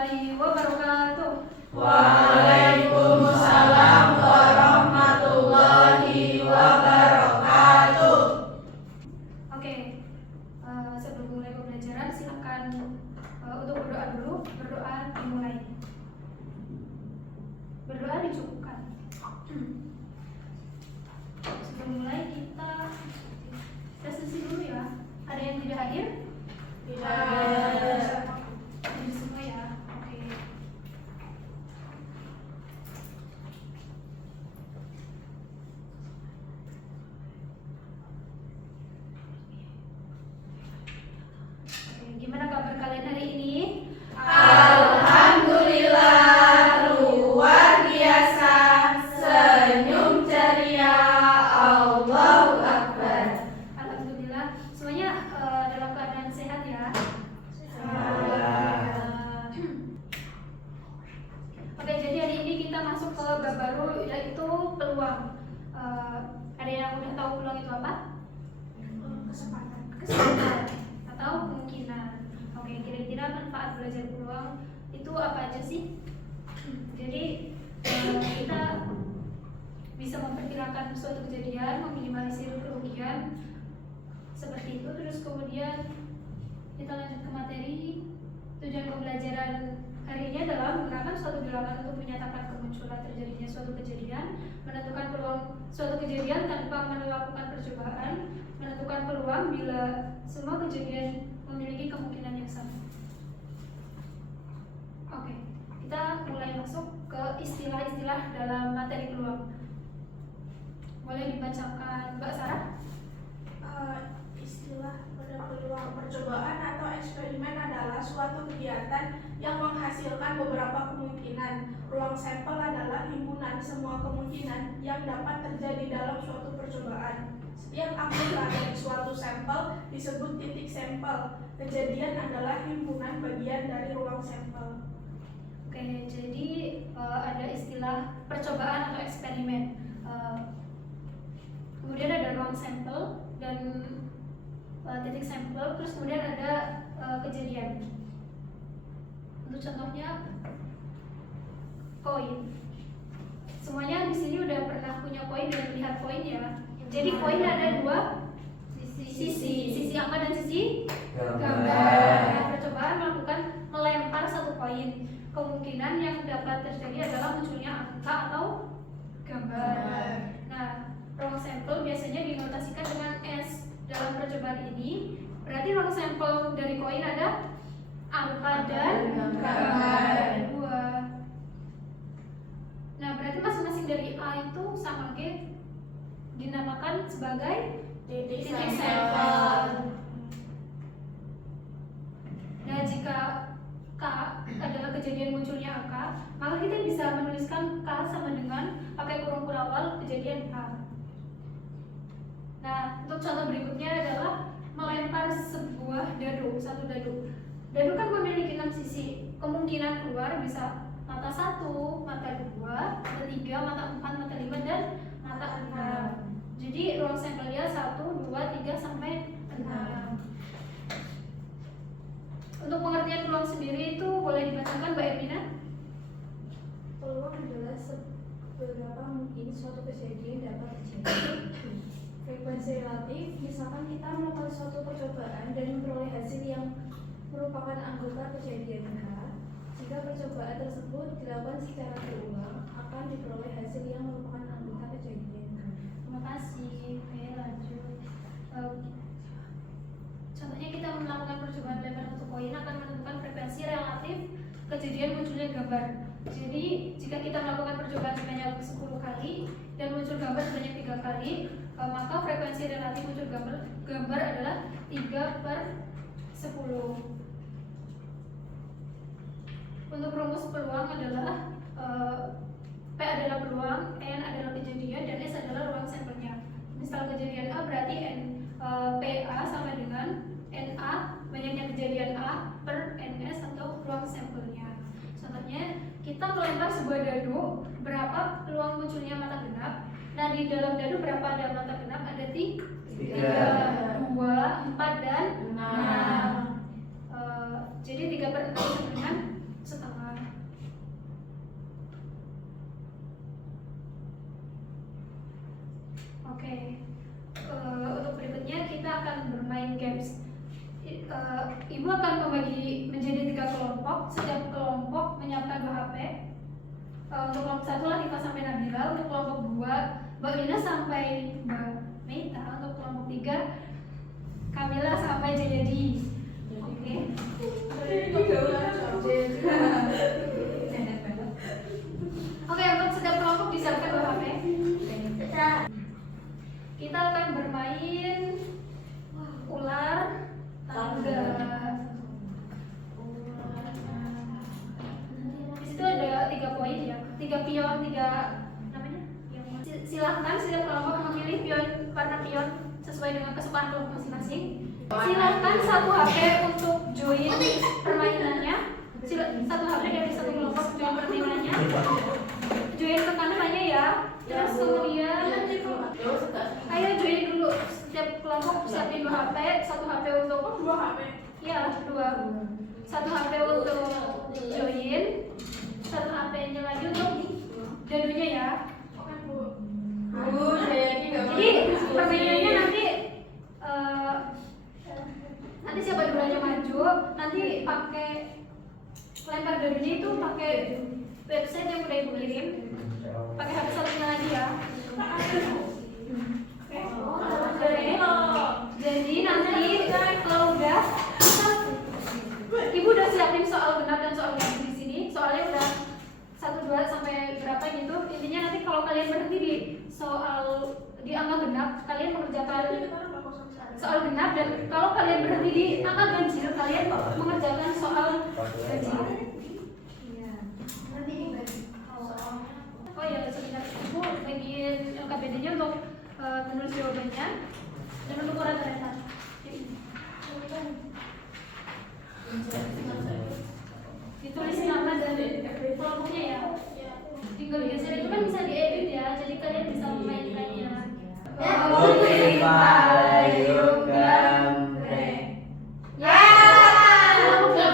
warahmatullahi wabarakatuh. Waalaikumsalam warahmatullahi wabarakatuh. Oke, sebelum mulai pembelajaran silakan untuk berdoa dulu. Berdoa dimulai. Berdoa dicukupkan. Sebelum mulai kita sesi dulu ya. Ada yang tidak hadir? Tidak ada. Hadir semua ya. Oke. Gimana kabar kalian hari ini? Alhamdulillah, luar biasa, senyum ceria, Allahu Akbar. Alhamdulillah, semuanya dalam keadaan sehat ya. Oke, jadi hari ini kita masuk ke bab baru yaitu peluang. Ada yang udah tahu peluang itu apa? Kesempatan atau kemungkinan. Oke, kira-kira manfaat belajar peluang itu apa aja sih? Jadi kita bisa memperkirakan suatu kejadian, meminimalisir kerugian seperti itu. Terus kemudian kita lanjut ke materi. Tujuan pembelajaran hari ini adalah menggunakan suatu gerakan untuk menyatakan kemunculan terjadinya suatu kejadian, menentukan peluang suatu kejadian tanpa melakukan percobaan, menentukan peluang bila semua kejadian memiliki kemungkinan yang sama. Oke, kita mulai masuk ke istilah-istilah dalam materi peluang. Boleh dibacakan Mbak Sarah? Istilah pada peluang percobaan atau eksperimen adalah suatu kegiatan yang menghasilkan beberapa kemungkinan. Ruang sampel adalah himpunan semua kemungkinan yang dapat terjadi dalam suatu percobaan. Setiap anggota dari suatu sampel disebut titik sampel. Kejadian adalah himpunan bagian dari ruang sampel. Oke, jadi ada istilah percobaan atau eksperimen. Kemudian ada ruang sampel dan titik sampel, terus kemudian ada kejadian. Untuk contohnya koin. Semuanya di sini udah pernah punya koin dan melihat koin ya. Jadi koin ada dua sisi angka dan sisi gambar. Percobaan melakukan melempar satu koin. Kemungkinan yang dapat terjadi adalah munculnya angka atau gambar. Nah, ruang sampel biasanya dinotasikan dengan S. Dalam percobaan ini berarti ruang sampel dari koin ada angka dan gambar dua. Nah, berarti masing-masing dari A itu sama G dinamakan sebagai titik sampel. Nah, jika K adalah kejadian munculnya angka, maka kita bisa menuliskan K sama dengan pakai kurung awal kejadian A. Nah, untuk contoh berikutnya adalah melempar sebuah satu dadu. Dadu kan memiliki 6 sisi. Kemungkinan keluar bisa mata 1, mata 2, mata 3, mata 4, mata 5, dan mata 6. Jadi ruang sampelnya 1, 2, 3, sampai 6. Untuk pengertian peluang sendiri itu boleh dibacakan Mbak Ermina? Peluang adalah seberapa mungkin suatu kejadian dapat terjadi. Frekuensi relatif, misalkan kita melakukan suatu percobaan dan memperoleh hasil yang merupakan anggota kejadian K. Jika percobaan tersebut dilakukan secara berulang, akan diperoleh hasil yang merupakan anggota kejadian K. Terima kasih. Oke, lanjut. Contohnya kita melakukan percobaan lempar satu koin akan menentukan frekuensi relatif kejadian munculnya gambar. Jadi jika kita melakukan percobaan sebanyak 10 kali dan muncul gambar sebanyak 3 kali, maka frekuensi relatif muncul gambar adalah 3/10. Untuk rumus peluang adalah P adalah peluang, N adalah kejadian, dan S adalah ruang sampelnya. Misal kejadian A berarti PA sama dengan NA banyaknya kejadian A per NS atau ruang sampelnya. Contohnya kita melempar sebuah dadu, berapa peluang munculnya mata genap? Nah, di dalam dadu berapa ada mata genap? Ada 3, 2, 4, dan 6. Jadi 3/6 dengan setengah. Oke, untuk berikutnya kita akan bermain games. Ibu akan membagi menjadi 3 kelompok. Setiap kelompok menyiapkan 2 HP. Untuk kelompok 1 Latifah sampai Nabila, untuk kelompok 2 Mbak Lina sampai Mbak Meita, untuk kelompok 3 Kamila sampai Jayadi. Oke. Oke, untuk setiap kelompok disiapkan 2 HP. Kita akan bermain ular tangga. Di situ ada 3 poin ya, 3 pion, 3 namanya. Silahkan setiap kelompok memilih pion warna pion sesuai dengan kesukaan kelompok masing-masing. Silahkan 1 HP untuk join permainannya. Satu HP dari satu kelompok join permainannya. Join ke kameranya ya. Terus kemudian ayo join dulu. Setiap kelompok siapin 2 HP, 1 HP untuk 2 HP. iya 2. 1 HP untuk join, 1 HP-nya lagi untuk dadunya ya. Oke, Bu. Jadi permainannya nanti nanti siapa duluan yang maju, nanti pakai lempar dadunya itu pakai website yang udah ibu kirim, pakai HP satunya lagi ya. Jadi nanti kalau udah ibu udah siapin soal benar dan soal ganjil di sini, soalnya udah 1, 2 sampai berapa gitu. Intinya nanti kalau kalian berhenti di soal di angka genap, kalian mengerjakan soal genap, dan kalau kalian berhenti di angka ganjil, kalian mengerjakan soal ganjil. Oh ya, sebentar, ibu bagiin KBD-nya untuk menulis jawabannya dan untuk rata-rata. Ditulis nama dan kelompoknya ya. Tinggal digeser, itu kan bisa diedit ya, jadi kalian bisa memainkannya. Ya. Kelompok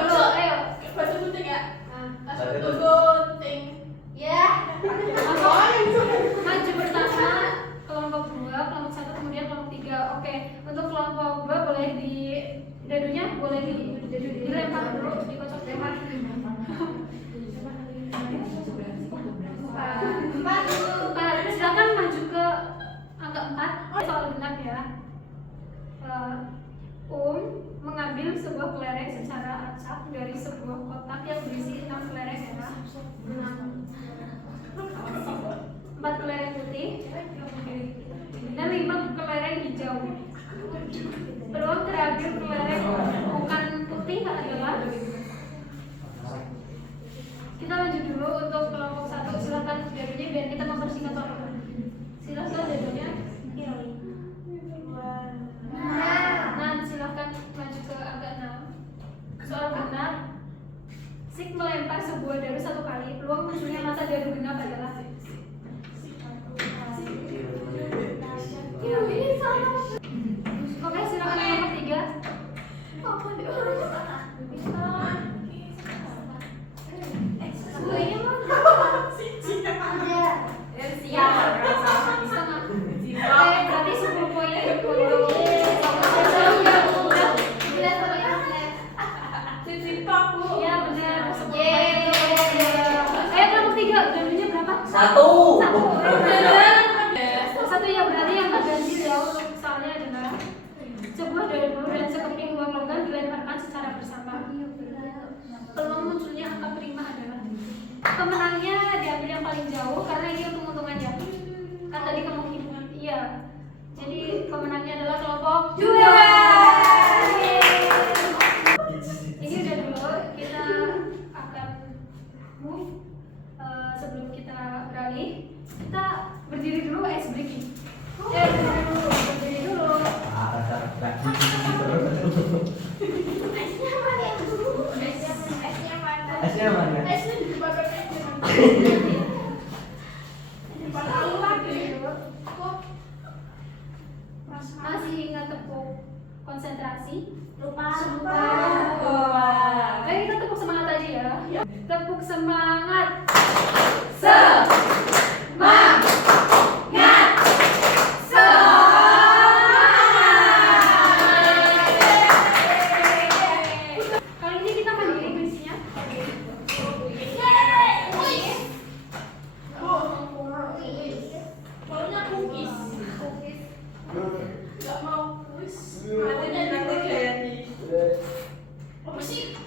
dulu, ayo. Baju gunting ya? Nah, Gunting. ya. Maju pertama kelompok 2, kelompok 1, kemudian kelompok 3. Oke, untuk kelompok 2 boleh di dadunya boleh dilempar dulu, dikocok lempar. 4. Silakan maju ke angka 4. Soal genap ya. Mengambil sebuah kelereng secara acak dari sebuah kotak yang berisi 6 kelereng ya. 4 kelereng putih dan 5 kelereng hijau. Peluang terakhir kelereng bukan putih adalah, kita lanjut dulu untuk kelompok 1. Silakan dadunya biar kita mempersingkat waktu. Silakan dadunya. Nah, silakan maju ke angka 6. Soal genap, Sik melempar sebuah dadu 1 kali. Peluang munculnya masa dadu genap adalah Oke, silakan nomor 3. Ini mah setengah. Oke, berarti 10 poin untuk ya benar. 10 poin untuk ayo kelompok 3, dadunya berapa? 1. 1 ya, berarti yang tak ganjil ya untuk soalnya adalah sebuah dadu dan sekeping uang logam dilemparkan secara bersama. Peluang munculnya angka prima adalah, pemenangnya diambil yang paling jauh karena ini untung-untungan ya. Kan tadi kamu hitungan, iya. Jadi pemenangnya adalah kelompok 2. Ini udah dulu, kita akan move. Sebelum kita beralih, kita berdiri dulu, ice breaking. Berdiri dulu. Esnya mana? Esnya di depan meja. Di depan aula gitu. Kok Masih ingat tepuk konsentrasi? lupa. Ayo kita tepuk semangat aja ya. Tepuk semangat. Semangat. Kali ini kita mandiri kuisnya. Maunya cookies. Nggak mau kuis. Katanya nanti jadi. Apa sih?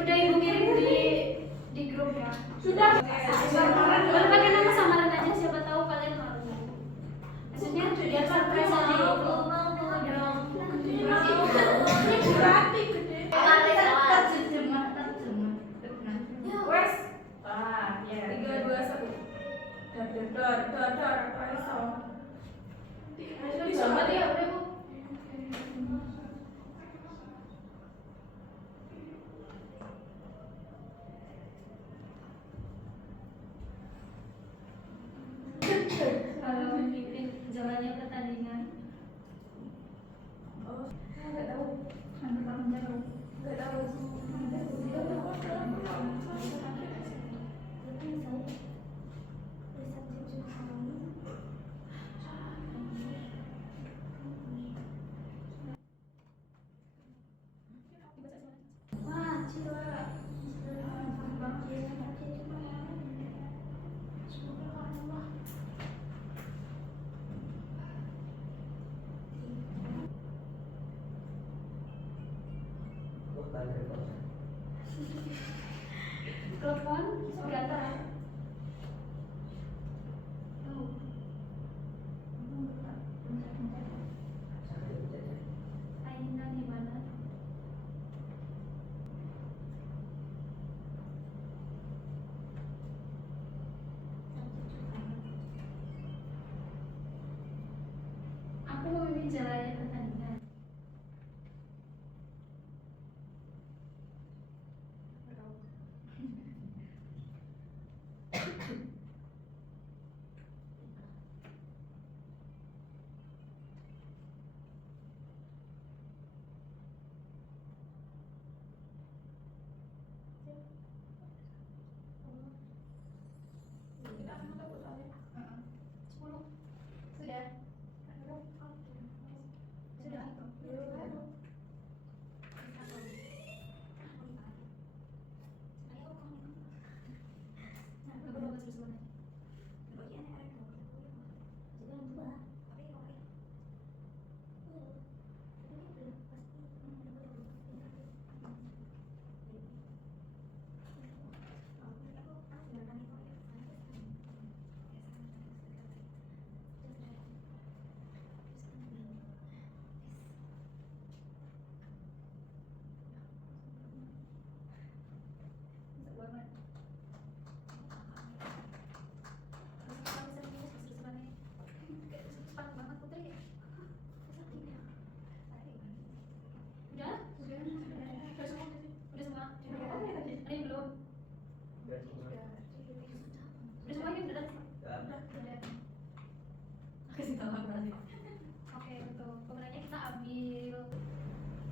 Udah ibu kirim di grup ya. Sudah. Boleh pakai nama samaran aja, siapa tahu kalian mau. Maksudnya biar surprise aja. Berarti gede. Wes. Ah, ya. 3, 2, 1. Dor. Sama dia udah Bu. Kalau mimpin jalannya pertandingan. Nggak tahu. Nggak tahu. Wah, Cila. Telepon Sugata. Aina di mana? Aku memimpin jalannya pertandingan. Oke, betul. Kemudian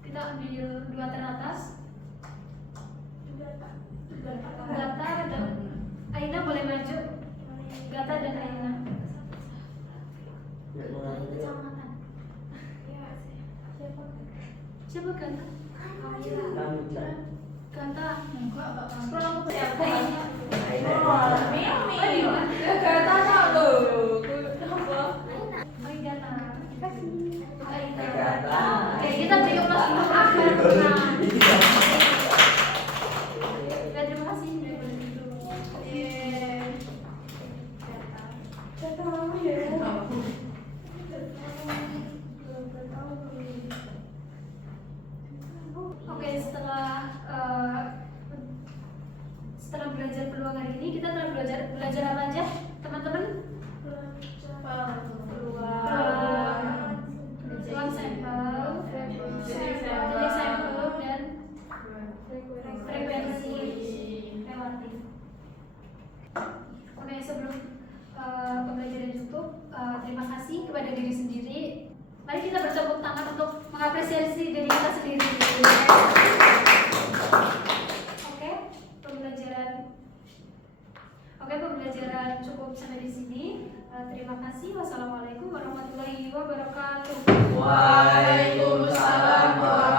kita ambil dua teratas. Gata dan Aina boleh maju. Gata dan Aina. Kecamatan. Siapa Gata? Gata. Oke, kita beri ulas dulu. Terima kasih. Oke, setelah belajar peluang hari ini, kita telah belajar apa aja, teman-teman? Peluang sampel, jenis sampel dan frekuensi relatif. Oke, sebelum pembelajaran cukup, terima kasih kepada diri sendiri. Mari kita bertepuk tangan untuk mengapresiasi diri kita sendiri. Pembelajaran cukup sampai di sini. Terima kasih. Wassalamualaikum warahmatullahi wabarakatuh. Waalaikumsalam.